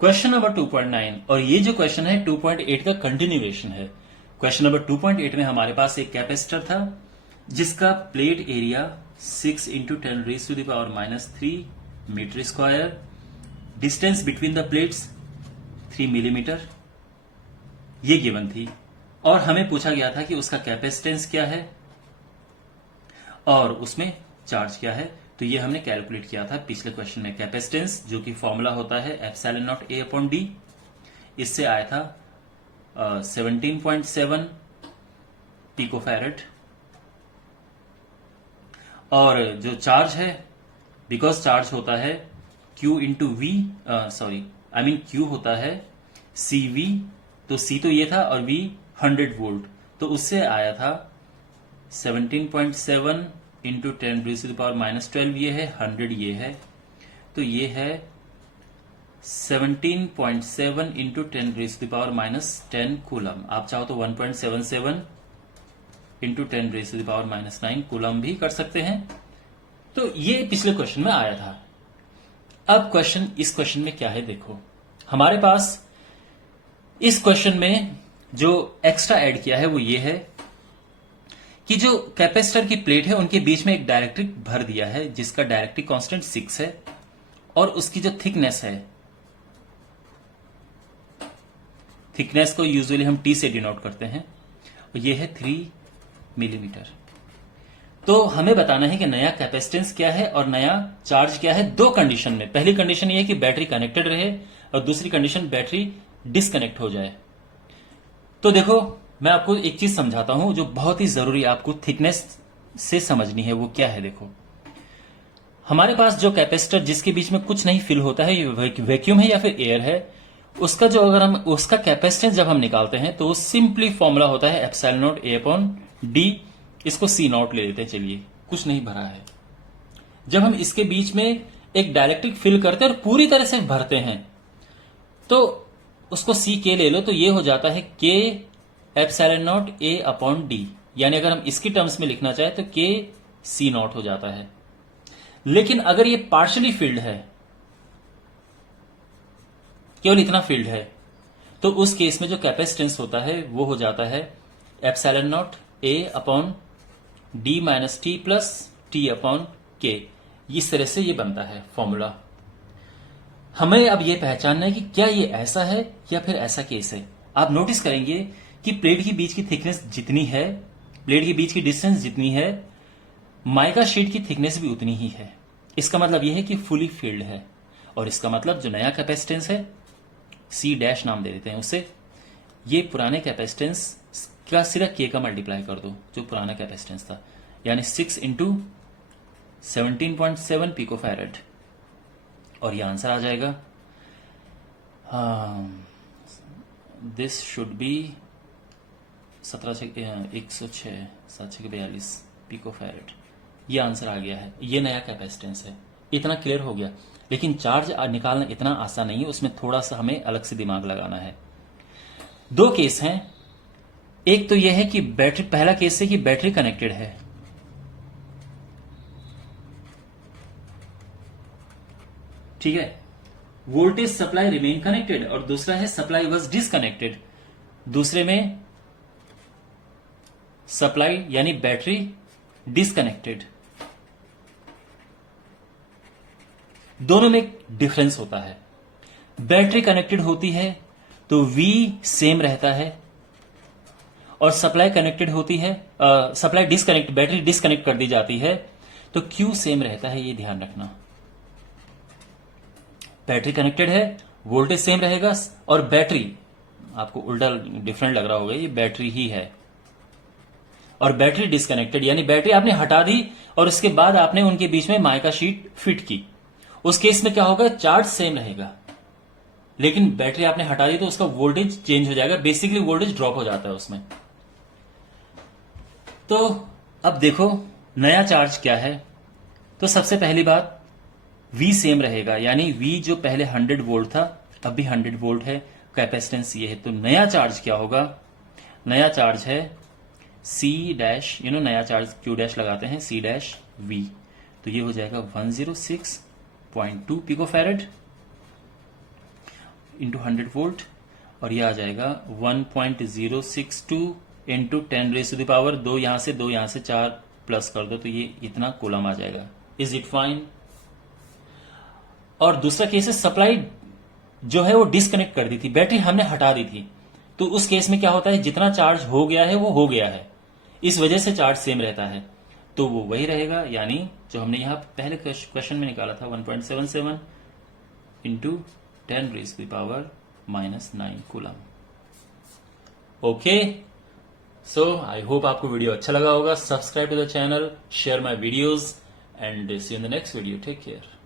Question number 2.9 और ये जो क्वेश्चन है 2.8 का कंटिन्यूएशन है। क्वेश्चन नंबर 2.8 में हमारे पास एक कैपेसिटर था जिसका plate area 6 into 10⁻³ metre square, distance between the plates 3 millimetre, ये गिवन थी और हमें पूछा गया था कि उसका कैपेसिटेंस क्या है और उसमें चार्ज क्या है। तो ये हमने कैलकुलेट किया था पिछले क्वेश्चन में। कैपेसिटेंस जो कि फॉर्मूला होता है ε0A/d, इससे आया था 17.7 पिकोफैरेड। और जो चार्ज है, बिकॉज चार्ज होता है Q इंटू वी, Q होता है CV, तो C तो ये था और V 100 वोल्ट, तो उससे आया था 17.7 इंटू 10⁻⁻12 ये है, 100 ये है, तो ये है 17.7 इंटू 10⁻10 कूलम। आप चाहो तो 1.77 इंटू 10⁻9 कूलम भी कर सकते हैं। तो ये पिछले क्वेश्चन में आया था। अब इस क्वेश्चन में क्या है, देखो हमारे पास इस क्वेश्चन में जो एक्स्ट्रा ऐड किया है वो ये है कि जो कैपेसिटर की प्लेट है उनके बीच में एक डायरेक्ट्रिक भर दिया है जिसका डायरेक्ट्रिक कांस्टेंट 6 है और उसकी जो थिकनेस है, थिकनेस को यूजुअली हम T से डिनोट करते हैं, और ये है 3 मिलीमीटर। तो हमें बताना है कि नया कैपेसिटेंस क्या है और नया चार्ज क्या है दो कंडीशन में। पहली कंडीशन ये है कि बैटरी कनेक्टेड रहे और दूसरी कंडीशन बैटरी डिस्कनेक्ट हो जाए। तो देखो मैं आपको एक चीज समझाता हूं जो बहुत ही जरूरी आपको थिकनेस से समझनी है। वो क्या है, देखो हमारे पास जो कैपेसिटर जिसके बीच में कुछ नहीं फिल होता है, ये वैक्यूम है या फिर एयर है, उसका जो अगर हम उसका कैपेसिटेंस जब हम निकालते हैं तो सिंपली फॉर्मूला होता है ε0A/d। इसको C0 ले लेते हैं, चलिए कुछ नहीं भरा है। जब हम इसके बीच में एक डायरेक्ट्रिक फिल करते हैं और पूरी तरह से भरते हैं तो उसको CK ले लो, तो ये हो जाता है K ε0A/d, यानी अगर हम इसकी टर्म्स में लिखना चाहे तो K C0 हो जाता है। लेकिन अगर ये पार्शियली फील्ड है, केवल इतना फील्ड है, तो उस केस में जो कैपेसिटेंस होता है वो हो जाता है ε0A/d प्लस T/K। इस तरह से ये बनता है फॉर्मूला। हमें अब ये पहचानना है कि क्या ये ऐसा है या फिर ऐसा केस है। आप नोटिस करेंगे कि प्लेट के बीच की थिकनेस जितनी है, प्लेट के बीच की डिस्टेंस जितनी है, माइका शीट की थिकनेस भी उतनी ही है। इसका मतलब यह है कि फुली फील्ड है। और इसका मतलब जो नया कैपेसिटेंस है, C' नाम दे देते हैं उससे, ये पुराने कैपेसिटेंस का सिर्फ K का मल्टीप्लाई कर दो जो पुराना कैपेसिटेंस था, यानी 6 इंटू 17.7 पिकोफैरेड, और ये आंसर आ जाएगा। This should be 106 picofarad. ये आंसर आ गया है, ये नया कैपेसिटेंस है। इतना क्लियर हो गया। लेकिन चार्ज निकालना इतना आसान नहीं है, उसमें थोड़ा सा हमें अलग से दिमाग लगाना है। दो केस हैं। एक तो यह है कि बैटरी, पहला केस है कि बैटरी कनेक्टेड है, ठीक है, वोल्टेज सप्लाई रिमेन कनेक्टेड, और दूसरा है सप्लाई वाज डिसकनेक्टेड। दूसरे में सप्लाई यानी बैटरी डिसकनेक्टेड। दोनों में एक डिफरेंस होता है। बैटरी कनेक्टेड होती है तो V सेम रहता है, और सप्लाई कनेक्टेड होती है, सप्लाई डिसकनेक्ट, बैटरी डिसकनेक्ट कर दी जाती है तो Q सेम रहता है। ये ध्यान रखना, बैटरी कनेक्टेड है, वोल्टेज सेम रहेगा, और बैटरी, आपको उल्टा डिफरेंट लग रहा होगा, ये बैटरी ही है। और बैटरी डिसकनेक्टेड यानी बैटरी आपने हटा दी और उसके बाद आपने उनके बीच में माइका शीट फिट की, उस केस में क्या होगा, चार्ज सेम रहेगा, लेकिन बैटरी आपने हटा दी तो उसका वोल्टेज चेंज हो जाएगा, बेसिकली वोल्टेज ड्रॉप हो जाता है उसमें। तो अब देखो नया चार्ज क्या है। तो सबसे पहली बात, V सेम रहेगा, यानी V जो पहले 100 वोल्ट था अब भी 100 वोल्ट है, कैपेसिटेंस ये है। तो नया चार्ज क्या होगा, नया चार्ज है C', नया चार्ज Q' लगाते हैं, C'V, तो ये हो जाएगा 106.2 पिकोफैरेड। इंटू 100 वोल्ट, और ये आ जाएगा 1.062 into 10 raise to the power 2 यहां से 2 यहां से 4 प्लस कर दो तो ये इतना कूलम आ जाएगा। Is it fine? और दूसरा केस है सप्लाई जो है वो डिस्कनेक्ट कर दी थी, बैटरी हमने हटा दी थी, तो उस केस में क्या होता है, जितना चार्ज हो गया है वो हो गया है, इस वजह से चार्ज सेम रहता है, तो वो वही रहेगा, यानी जो हमने यहां पहले क्वेश्चन में निकाला था 1.77 into 10 raise to the power -9 coulomb. Okay, so I hope आपको वीडियो अच्छा लगा होगा। Subscribe to the channel, share my videos and see you in the next video. Take care.